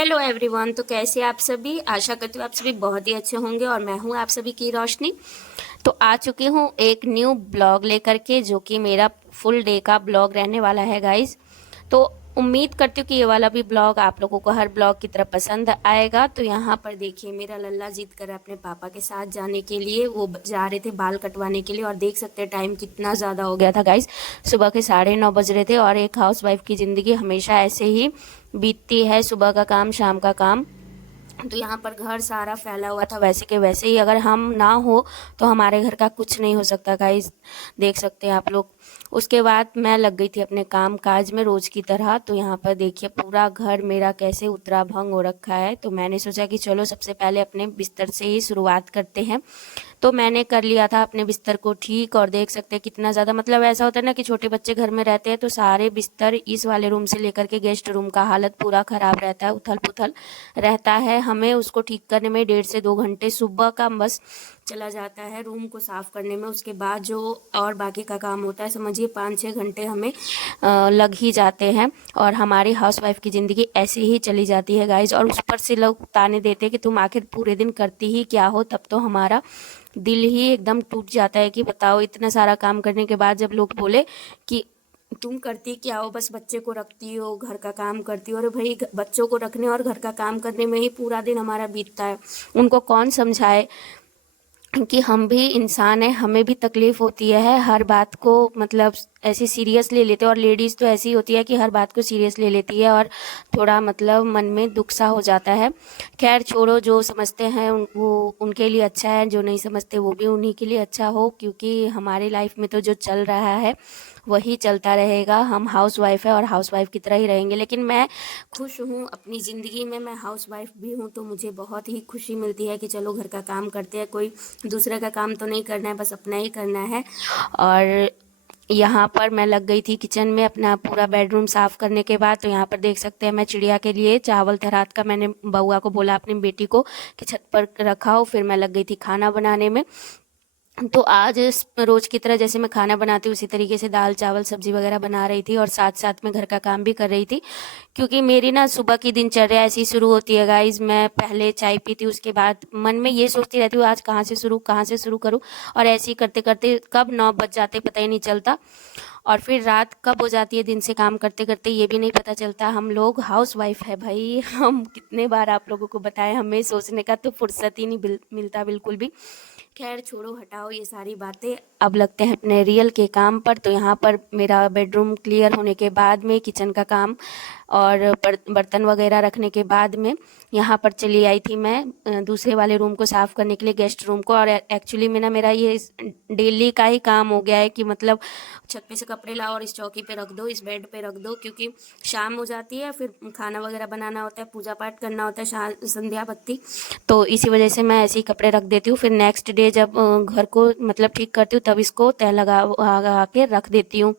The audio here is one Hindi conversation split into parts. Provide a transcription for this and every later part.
Hello everyone. तो कैसे आप सभी? आशा करती हूँ आप सभी बहुत ही अच्छे होंगे और मैं हूँ आप सभी की रोशनी। तो आ चुकी हूँ एक न्यू ब्लॉग लेकर के, जो कि मेरा फुल डे का ब्लॉग रहने वाला है गाइज। तो उम्मीद करती हूँ कि ये वाला भी ब्लॉग आप लोगों को हर ब्लॉग की तरह पसंद आएगा। तो यहाँ पर देखिए, मेरा लल्ला जिद कर रहा है अपने पापा के साथ जाने के लिए। वो जा रहे थे बाल कटवाने के लिए और देख सकते हैं टाइम कितना ज़्यादा हो गया था गाइज। सुबह के 9:30 बज रहे थे और एक हाउस वाइफ की ज़िंदगी हमेशा ऐसे ही बीतती है, सुबह का काम शाम का काम। तो यहाँ पर घर सारा फैला हुआ था वैसे के वैसे ही। अगर हम ना हो तो हमारे घर का कुछ नहीं हो सकता गाइस, देख सकते हैं आप लोग। उसके बाद मैं लग गई थी अपने काम काज में रोज की तरह। तो यहाँ पर देखिए पूरा घर मेरा कैसे उतरा भंग हो रखा है। तो मैंने सोचा कि चलो सबसे पहले अपने बिस्तर से ही शुरुआत करते हैं। तो मैंने कर लिया था अपने बिस्तर को ठीक, और देख सकते हैं कितना ज़्यादा, मतलब ऐसा होता है ना कि छोटे बच्चे घर में रहते हैं तो सारे बिस्तर इस वाले रूम से लेकर के गेस्ट रूम का हालत पूरा ख़राब रहता है, उथल पुथल रहता है। हमें उसको ठीक करने में 1.5 से 2 घंटे सुबह का बस चला जाता है रूम को साफ़ करने में। उसके बाद जो और बाकी का काम होता है, समझिए 5-6 घंटे हमें लग ही जाते हैं। और हमारी हाउस वाइफ की ज़िंदगी ऐसे ही चली जाती है गाइज। और उस पर से लोग ताने देते हैं कि तुम आखिर पूरे दिन करती ही क्या हो। तब तो हमारा दिल ही एकदम टूट जाता है कि बताओ, इतना सारा काम करने के बाद जब लोग बोले कि तुम करती क्या हो, बस बच्चे को रखती हो घर का काम करती हो। अरे भाई, बच्चों को रखने और घर का काम करने में ही पूरा दिन हमारा बीतता है। उनको कौन समझाए कि हम भी इंसान हैं, हमें भी तकलीफ होती है। हर बात को मतलब ऐसे सीरियस ले लेते हैं। और लेडीज़ तो ऐसी होती है कि हर बात को सीरियस ले लेती है और थोड़ा मतलब मन में दुख सा हो जाता है। खैर छोड़ो, जो समझते हैं वो उनके लिए अच्छा है, जो नहीं समझते वो भी उन्हीं के लिए अच्छा हो। क्योंकि हमारी लाइफ में तो जो चल रहा है वही चलता रहेगा। हम हाउस वाइफ है और हाउस वाइफ की तरह ही रहेंगे। लेकिन मैं खुश हूँ अपनी ज़िंदगी में, मैं हाउस वाइफ भी हूँ तो मुझे बहुत ही खुशी मिलती है कि चलो घर का काम करते हैं, कोई दूसरे का काम तो नहीं करना है, बस अपना ही करना है। और यहाँ पर मैं लग गई थी किचन में अपना पूरा बेडरूम साफ़ करने के बाद। तो यहाँ पर देख सकते हैं मैं चिड़िया के लिए चावल था रात का, मैंने बउआ को बोला अपनी बेटी को कि छत पर रखाओ। फिर मैं लग गई थी खाना बनाने में। तो आज रोज़ की तरह जैसे मैं खाना बनाती हूँ उसी तरीके से दाल चावल सब्जी वगैरह बना रही थी और साथ साथ में घर का काम भी कर रही थी। क्योंकि मेरी ना सुबह की दिनचर्या ऐसी शुरू होती है गाइज। मैं पहले चाय पीती हूँ, उसके बाद मन में ये सोचती रहती हूँ आज कहाँ से शुरू करूँ। और ऐसे ही करते करते कब 9 बज जाते पता ही नहीं चलता। और फिर रात कब हो जाती है दिन से काम करते करते ये भी नहीं पता चलता। हम लोग हाउस वाइफ है भाई, हम कितने बार आप लोगों को बताएं, हमें सोचने का तो फुर्सत ही नहीं मिलता बिल्कुल भी। खैर छोड़ो, हटाओ ये सारी बातें। अब लगते हैं अपने रियल के काम पर। तो यहाँ पर मेरा बेडरूम क्लियर होने के बाद में किचन का काम और बर्तन वगैरह रखने के बाद में यहाँ पर चली आई थी मैं दूसरे वाले रूम को साफ़ करने के लिए, गेस्ट रूम को। और एक्चुअली में ना मेरा ये डेली का ही काम हो गया है कि मतलब छत पे से कपड़े लाओ और इस चौकी पे रख दो, इस बेड पे रख दो। क्योंकि शाम हो जाती है, फिर खाना वगैरह बनाना होता है, पूजा पाठ करना होता है, संध्या बत्ती। तो इसी वजह से मैं ऐसे ही कपड़े रख देती हूँ। फिर नेक्स्ट डे जब घर को मतलब ठीक करती हूँ तब इसको तह लगा के रख देती हूँ,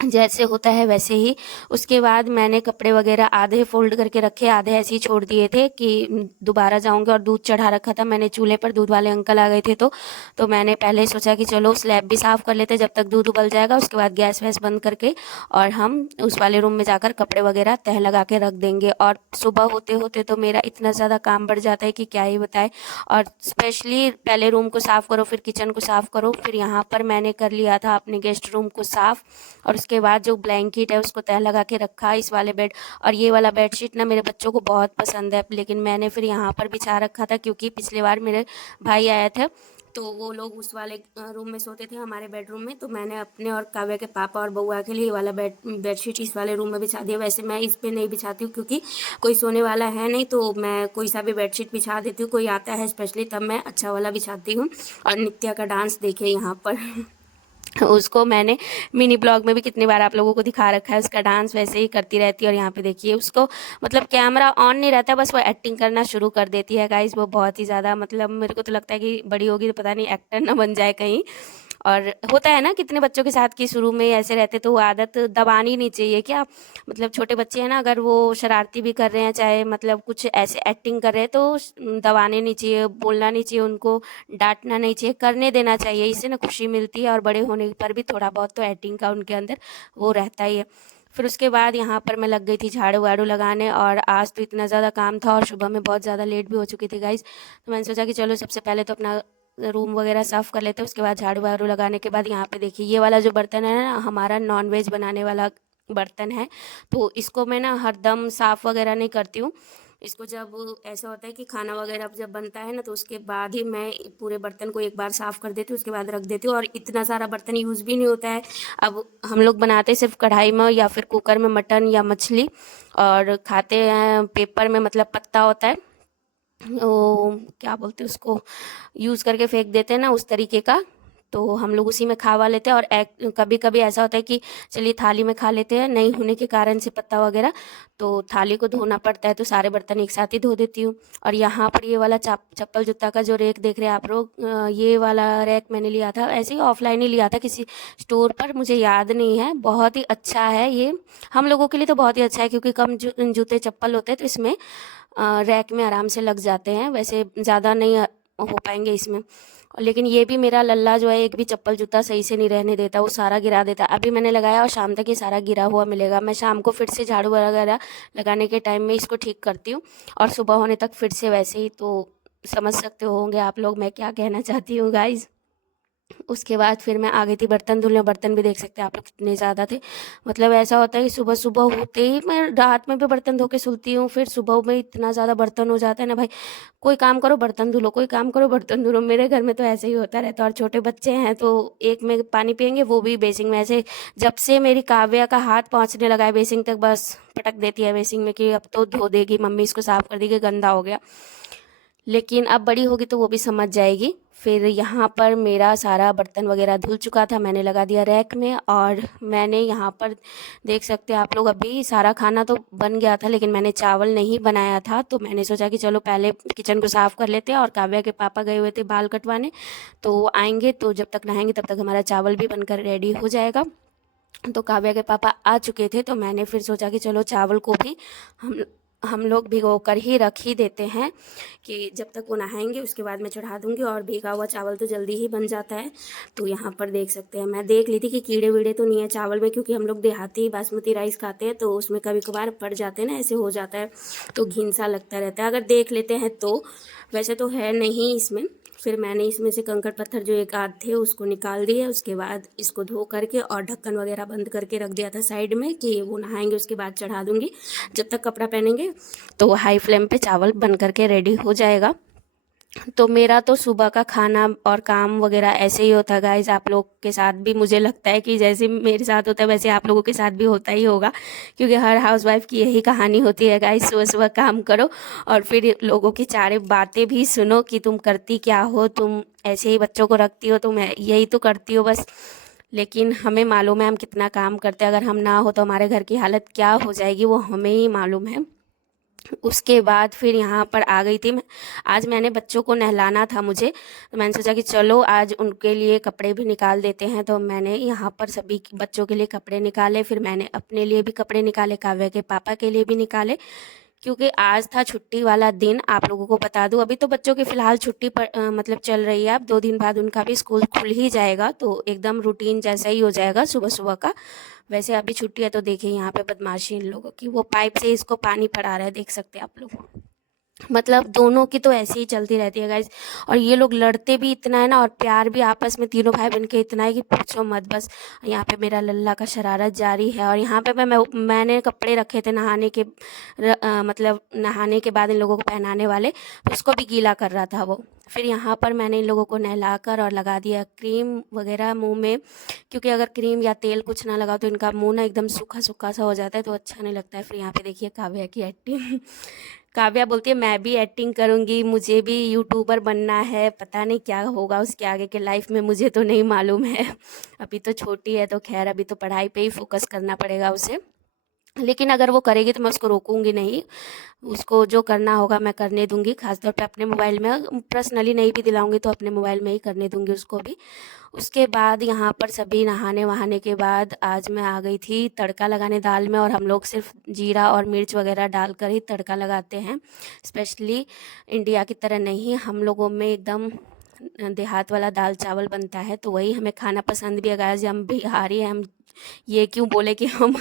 जैसे होता है वैसे ही। उसके बाद मैंने कपड़े वगैरह आधे फोल्ड करके रखे, आधे ऐसे ही छोड़ दिए थे कि दोबारा जाऊंगे। और दूध चढ़ा रखा था मैंने चूल्हे पर, दूध वाले अंकल आ गए थे तो मैंने पहले सोचा कि चलो स्लैब भी साफ़ कर लेते जब तक दूध उबल जाएगा। उसके बाद गैस वैस बंद करके और हम उस वाले रूम में जाकर कपड़े वगैरह तह लगा के रख देंगे। और सुबह होते होते तो मेरा इतना ज़्यादा काम बढ़ जाता है कि क्या ही बताए। और स्पेशली पहले रूम को साफ़ करो, फिर किचन को साफ़ करो, फिर यहाँ पर मैंने कर लिया था अपने गेस्ट रूम को साफ़। और उसके बाद जो ब्लैंकेट है उसको तह लगा के रखा इस वाले बेड। और ये वाला बेडशीट ना मेरे बच्चों को बहुत पसंद है, लेकिन मैंने फिर यहाँ पर बिछा रखा था क्योंकि पिछले बार मेरे भाई आए थे तो वो लोग उस वाले रूम में सोते थे हमारे बेडरूम में। तो मैंने अपने और काव्या के पापा और बउआ के लिए ये वाला बेडशीट इस वाले रूम में बिछा दिया। वैसे मैं इस पे नहीं बिछाती हूँ क्योंकि कोई सोने वाला है नहीं, तो मैं कोई सा भी बेडशीट बिछा देती हूँ। कोई आता है स्पेशली तब मैं अच्छा वाला बिछाती हूँ। और नित्या का डांस देखिए यहाँ पर उसको मैंने मिनी ब्लॉग में भी कितनी बार आप लोगों को दिखा रखा है, उसका डांस वैसे ही करती रहती है। और यहाँ पे देखिए उसको मतलब कैमरा ऑन नहीं रहता, बस वो एक्टिंग करना शुरू कर देती है गाइस। वो बहुत ही ज़्यादा मतलब मेरे को तो लगता है कि बड़ी होगी तो पता नहीं एक्टर ना बन जाए कहीं। और होता है ना कितने बच्चों के साथ कि शुरू में ऐसे रहते तो वो आदत दबानी नहीं चाहिए क्या। मतलब छोटे बच्चे हैं ना, अगर वो शरारती भी कर रहे हैं चाहे मतलब कुछ ऐसे एक्टिंग कर रहे हैं तो दबाने नहीं चाहिए, बोलना नहीं चाहिए उनको, डांटना नहीं चाहिए, करने देना चाहिए। इससे ना खुशी मिलती है और बड़े होने पर भी थोड़ा बहुत तो एक्टिंग का उनके अंदर वो रहता ही है। फिर उसके बाद यहाँ पर मैं लग गई थी झाड़ू वाड़ू लगाने, और आज तो इतना ज़्यादा काम था और सुबह में बहुत ज़्यादा लेट भी हो चुकी थी गाइज़। तो मैंने सोचा कि चलो सबसे पहले तो अपना रूम वगैरह साफ़ कर लेते हैं, उसके बाद झाड़ू वाड़ू लगाने के बाद यहाँ पे देखिए ये वाला जो बर्तन है ना, हमारा नॉनवेज बनाने वाला बर्तन है। तो इसको मैं ना हरदम साफ़ वगैरह नहीं करती हूँ। इसको जब ऐसा होता है कि खाना वगैरह जब बनता है ना, तो उसके बाद ही मैं पूरे बर्तन को एक बार साफ़ कर देती हूँ, उसके बाद रख देती हूँ। और इतना सारा बर्तन यूज़ भी नहीं होता है। अब हम लोग बनाते सिर्फ कढ़ाई में या फिर कुकर में मटन या मछली, और खाते हैं पेपर में, मतलब पत्ता होता है वो क्या बोलते हैं उसको, यूज़ करके फेंक देते हैं ना, उस तरीके का। तो हम लोग उसी में खावा लेते हैं। और कभी कभी ऐसा होता है कि चलिए थाली में खा लेते हैं, नहीं होने के कारण से पत्ता वगैरह, तो थाली को धोना पड़ता है, तो सारे बर्तन एक साथ ही धो देती हूँ। और यहाँ पर ये वाला चप्पल जूता का जो रैक देख रहे हैं आप लोग, ये वाला रैक मैंने लिया था, ऐसे ही ऑफलाइन ही लिया था किसी स्टोर पर, मुझे याद नहीं है। बहुत ही अच्छा है ये, हम लोगों के लिए तो बहुत ही अच्छा है, क्योंकि कम जूते चप्पल होते हैं, तो इसमें रैक में आराम से लग जाते हैं। वैसे ज़्यादा नहीं हो पाएंगे इसमें। लेकिन ये भी मेरा लल्ला जो है, एक भी चप्पल जूता सही से नहीं रहने देता, वो सारा गिरा देता। अभी मैंने लगाया और शाम तक ये सारा गिरा हुआ मिलेगा। मैं शाम को फिर से झाड़ू वगैरह लगाने के टाइम में इसको ठीक करती हूँ, और सुबह होने तक फिर से वैसे ही। तो समझ सकते होंगे आप लोग मैं क्या कहना चाहती हूँ गाइज़। उसके बाद फिर मैं आ गई थी बर्तन धुलने। बर्तन भी देख सकते हैं आप लोग कितने ज़्यादा थे। मतलब ऐसा होता है कि सुबह सुबह होते ही मैं रात में भी बर्तन धो के सोती हूँ, फिर सुबह में इतना ज़्यादा बर्तन हो जाता है ना भाई, कोई काम करो बर्तन धुलो, कोई काम करो बर्तन धुलो। मेरे घर में तो ऐसे ही होता रहता है। और छोटे बच्चे हैं तो एक में पानी पियेंगे, वो भी बेसिन में। ऐसे जब से मेरी काव्या का हाथ पहुँचने लगा है बेसिन तक, बस पटक देती है बेसिन में कि अब तो धो देगी मम्मी, इसको साफ़ कर देगी, गंदा हो गया। लेकिन अब बड़ी होगी तो वो भी समझ जाएगी। फिर यहाँ पर मेरा सारा बर्तन वगैरह धुल चुका था, मैंने लगा दिया रैक में। और मैंने यहाँ पर देख सकते हैं आप लोग, अभी सारा खाना तो बन गया था, लेकिन मैंने चावल नहीं बनाया था। तो मैंने सोचा कि चलो पहले किचन को साफ़ कर लेते हैं। और काव्या के पापा गए हुए थे बाल कटवाने, तो वो आएंगे, तो जब तक नहाएंगे तब तक हमारा चावल भी बनकर रेडी हो जाएगा। तो काव्या के पापा आ चुके थे, तो मैंने फिर सोचा कि चलो चावल को भी हम लोग भिगो कर ही रख ही देते हैं, कि जब तक वो नहाएंगे उसके बाद मैं चढ़ा दूंगी। और भीगा हुआ चावल तो जल्दी ही बन जाता है। तो यहाँ पर देख सकते हैं, मैं देख ली थी कि कीड़े वीड़े तो नहीं है चावल में, क्योंकि हम लोग देहाती बासमती राइस खाते हैं, तो उसमें कभी कभार पड़ जाते हैं ना, ऐसे हो जाता है, तो घिन सा लगता रहता है अगर देख लेते हैं तो। वैसे तो है नहीं इसमें। फिर मैंने इसमें से कंकड़ पत्थर जो एक आध थे उसको निकाल दिए। उसके बाद इसको धो करके और ढक्कन वगैरह बंद करके रख दिया था साइड में, कि वो नहाएंगे उसके बाद चढ़ा दूंगी। जब तक कपड़ा पहनेंगे तो हाई फ्लेम पे चावल बन करके रेडी हो जाएगा। तो मेरा तो सुबह का खाना और काम वगैरह ऐसे ही होता है गाइज। आप लोग के साथ भी मुझे लगता है कि जैसे मेरे साथ होता है वैसे आप लोगों के साथ भी होता ही होगा, क्योंकि हर हाउसवाइफ की यही कहानी होती है गाइज। सुबह सुबह काम करो और फिर लोगों की चारे बातें भी सुनो कि तुम करती क्या हो, तुम ऐसे ही बच्चों को रखती हो, तुम यही तो करती हो बस। लेकिन हमें मालूम है हम कितना काम करते हैं, अगर हम ना हो तो हमारे घर की हालत क्या हो जाएगी वो हमें ही मालूम है। उसके बाद फिर यहाँ पर आ गई थी मैं। आज मैंने बच्चों को नहलाना था मुझे, तो मैंने सोचा कि चलो आज उनके लिए कपड़े भी निकाल देते हैं। तो मैंने यहाँ पर सभी बच्चों के लिए कपड़े निकाले, फिर मैंने अपने लिए भी कपड़े निकाले, काव्या के पापा के लिए भी निकाले, क्योंकि आज था छुट्टी वाला दिन। आप लोगों को बता दूं, अभी तो बच्चों की फ़िलहाल छुट्टी पर मतलब चल रही है। अब 2 दिन बाद उनका भी स्कूल खुल ही जाएगा, तो एकदम रूटीन जैसा ही हो जाएगा सुबह सुबह का। वैसे अभी छुट्टी है, तो देखिए यहाँ पे बदमाशी इन लोगों की, वो पाइप से इसको पानी पड़ा रहा है, देख सकते हैं आप लोग। मतलब दोनों की तो ऐसे ही चलती रहती है गाइज। और ये लोग लड़ते भी इतना है ना, और प्यार भी आपस में तीनों भाई बहन के इतना है कि पूछो मत बस। यहाँ पे मेरा लल्ला का शरारत जारी है। और यहाँ पे मैंने कपड़े रखे थे नहाने के मतलब नहाने के बाद इन लोगों को पहनाने वाले, तो उसको भी गीला कर रहा था वो। फिर यहाँ पर मैंने इन लोगों को नहलाकर और लगा दिया क्रीम वगैरह मुंह में, क्योंकि अगर क्रीम या तेल कुछ ना लगाओ तो इनका मुंह ना एकदम सूखा सूखा सा हो जाता है, तो अच्छा नहीं लगता है। फिर यहाँ पे देखिए काव्या की एक्टिंग। काव्या बोलती है मैं भी एक्टिंग करूँगी, मुझे भी यूट्यूबर बनना है, पता नहीं क्या होगा उसके आगे के लाइफ में, मुझे तो नहीं मालूम है। अभी तो छोटी है, तो खैर अभी तो पढ़ाई पे ही फोकस करना पड़ेगा उसे। लेकिन अगर वो करेगी तो मैं उसको रोकूंगी नहीं, उसको जो करना होगा मैं करने दूंगी। खासतौर पे अपने मोबाइल में, पर्सनली नहीं भी दिलाऊंगी तो अपने मोबाइल में ही करने दूंगी उसको भी। उसके बाद यहाँ पर सभी नहाने वहाने के बाद आज मैं आ गई थी तड़का लगाने दाल में। और हम लोग सिर्फ जीरा और मिर्च वगैरह डालकर ही तड़का लगाते हैं, स्पेशली इंडिया की तरह नहीं, हम लोगों में एकदम देहात वाला दाल चावल बनता है, तो वही हमें खाना पसंद भी है गाइस। हम बिहारी हैं, हम ये क्यों बोले कि हम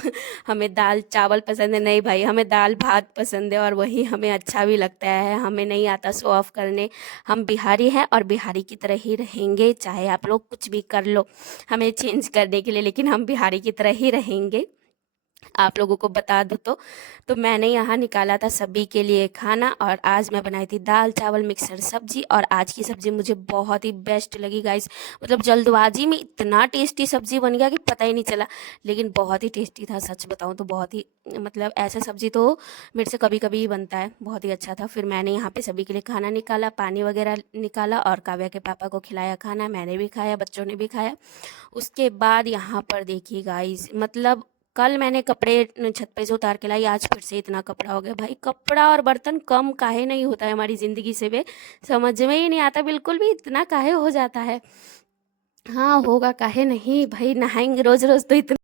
हमें दाल चावल पसंद है, नहीं भाई, हमें दाल भात पसंद है और वही हमें अच्छा भी लगता है। हमें नहीं आता शो ऑफ करने, हम बिहारी हैं और बिहारी की तरह ही रहेंगे, चाहे आप लोग कुछ भी कर लो हमें चेंज करने के लिए, लेकिन हम बिहारी की तरह ही रहेंगे। आप लोगों को बता दूँ तो मैंने यहाँ निकाला था सभी के लिए खाना, और आज मैं बनाई थी दाल चावल मिक्सर सब्जी। और आज की सब्ज़ी मुझे बहुत ही बेस्ट लगी गाइस, मतलब जल्दबाजी में इतना टेस्टी सब्ज़ी बन गया कि पता ही नहीं चला, लेकिन बहुत ही टेस्टी था। सच बताऊँ तो बहुत ही, मतलब ऐसा सब्ज़ी तो मेरे से कभी कभी ही बनता है, बहुत ही अच्छा था। फिर मैंने यहाँ पे सभी के लिए खाना निकाला, पानी वगैरह निकाला और काव्या के पापा को खिलाया खाना, मैंने भी खाया, बच्चों ने भी खाया। उसके बाद यहाँ पर देखिए गाइस, मतलब कल मैंने कपड़े छत पे से उतार के लाई, आज फिर से इतना कपड़ा हो गया। भाई कपड़ा और बर्तन कम काहे नहीं होता है हमारी ज़िंदगी से, वे समझ में ही नहीं आता बिल्कुल भी, इतना काहे हो जाता है। हाँ होगा, काहे नहीं भाई, नहाएंगे रोज़ रोज़ तो इतना।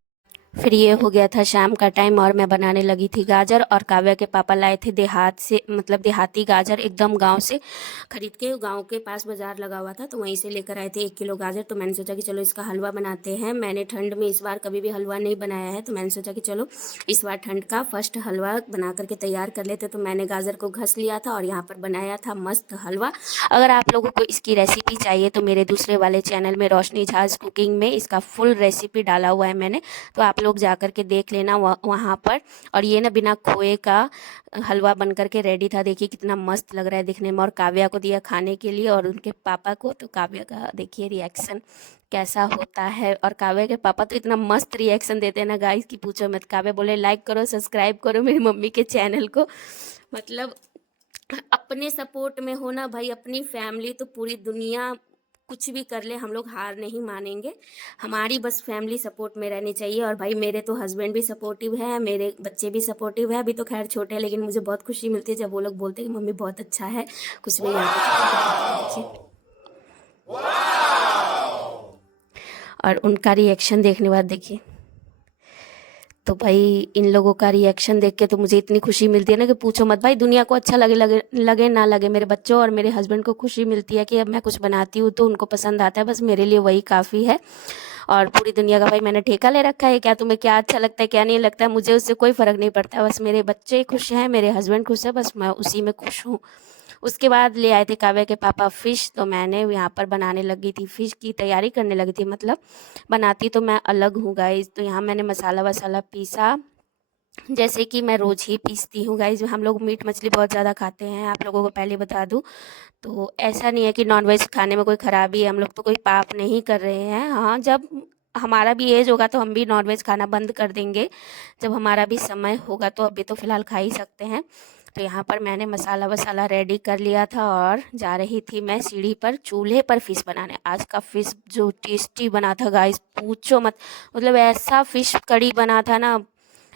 फिर ये हो गया था शाम का टाइम और मैं बनाने लगी थी गाजर, और काव्या के पापा लाए थे देहात से, मतलब देहाती गाजर एकदम गांव से खरीद के, गांव के पास बाजार लगा हुआ था तो वहीं से लेकर आए थे 1 किलो गाजर। तो मैंने सोचा कि चलो इसका हलवा बनाते हैं। मैंने ठंड में इस बार कभी भी हलवा नहीं बनाया है, तो मैंने सोचा कि चलो इस बार ठंड का फर्स्ट हलवा बना करके तैयार कर लेते। तो मैंने गाजर को घस लिया था और यहाँ पर बनाया था मस्त हलवा। अगर आप लोगों को इसकी रेसिपी चाहिए तो मेरे दूसरे वाले चैनल में रोशनी झाज कुकिंग में इसका फुल रेसिपी डाला हुआ है मैंने, तो आप लोग जा कर के देख लेना वहाँ पर। और ये ना बिना खोए का हलवा बन करके रेडी था, देखिए कितना मस्त लग रहा है दिखने में। और काव्या को दिया खाने के लिए और उनके पापा को, तो काव्या का देखिए रिएक्शन कैसा होता है। और काव्या के पापा तो इतना मस्त रिएक्शन देते हैं ना गाइस कि पूछो मत। काव्या बोले लाइक करो, सब्सक्राइब करो मेरी मम्मी के चैनल को। मतलब अपने सपोर्ट में हो ना भाई, अपनी फैमिली तो पूरी दुनिया कुछ भी कर ले, हम लोग हार नहीं मानेंगे। हमारी बस फैमिली सपोर्ट में रहनी चाहिए। और भाई मेरे तो हस्बैंड भी सपोर्टिव है, मेरे बच्चे भी सपोर्टिव है। अभी तो खैर छोटे हैं, लेकिन मुझे बहुत खुशी मिलती है जब वो लोग बोलते हैं कि मम्मी बहुत अच्छा है, कुछ भी यहाँ पे। और उनका रिएक्शन देखने बाद देखिए, तो भाई इन लोगों का रिएक्शन देख के तो मुझे इतनी खुशी मिलती है ना कि पूछो मत भाई। दुनिया को अच्छा लगे ना लगे, मेरे बच्चों और मेरे हस्बैंड को खुशी मिलती है कि अब मैं कुछ बनाती हूँ तो उनको पसंद आता है, बस मेरे लिए वही काफ़ी है। और पूरी दुनिया का भाई मैंने ठेका ले रखा है, क्या तुम्हें क्या अच्छा लगता है क्या नहीं लगता है, मुझे उससे कोई फ़र्क नहीं पड़ता। बस मेरे बच्चे खुश हैं, मेरे हस्बैंड खुश है, बस मैं उसी में खुश हूँ। उसके बाद ले आए थे काव्या के पापा फ़िश, तो मैंने यहाँ पर बनाने लगी थी, फ़िश की तैयारी करने लगी थी। मतलब बनाती तो मैं अलग हूँ गाइस। तो यहाँ मैंने मसाला वसाला पीसा, जैसे कि मैं रोज़ ही पीसती हूँ गाइस। हम लोग मीट मछली बहुत ज़्यादा खाते हैं, आप लोगों को पहले बता दूँ। तो ऐसा नहीं है कि नॉनवेज खाने में कोई ख़राबी है, हम लोग तो कोई पाप नहीं कर रहे हैं। हाँ, जब हमारा भी एज होगा तो हम भी नॉनवेज खाना बंद कर देंगे, जब हमारा भी समय होगा। तो अभी तो फ़िलहाल खा ही सकते हैं। तो यहाँ पर मैंने मसाला वसाला रेडी कर लिया था और जा रही थी मैं सीढ़ी पर चूल्हे पर फ़िश बनाने। आज का फ़िश जो टेस्टी बना था गाइस, पूछो मत। मतलब ऐसा फ़िश कड़ी बना था ना,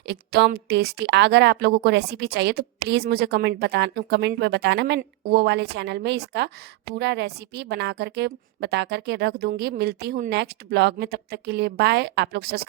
एकदम टेस्टी। अगर आप लोगों को रेसिपी चाहिए तो प्लीज़ मुझे कमेंट में बताना, मैं वो वाले चैनल में इसका पूरा रेसिपी बना करके बता करके रख दूँगी। मिलती हूँ नेक्स्ट ब्लॉग में, तब तक के लिए बाय। आप लोग सब्सक्राइब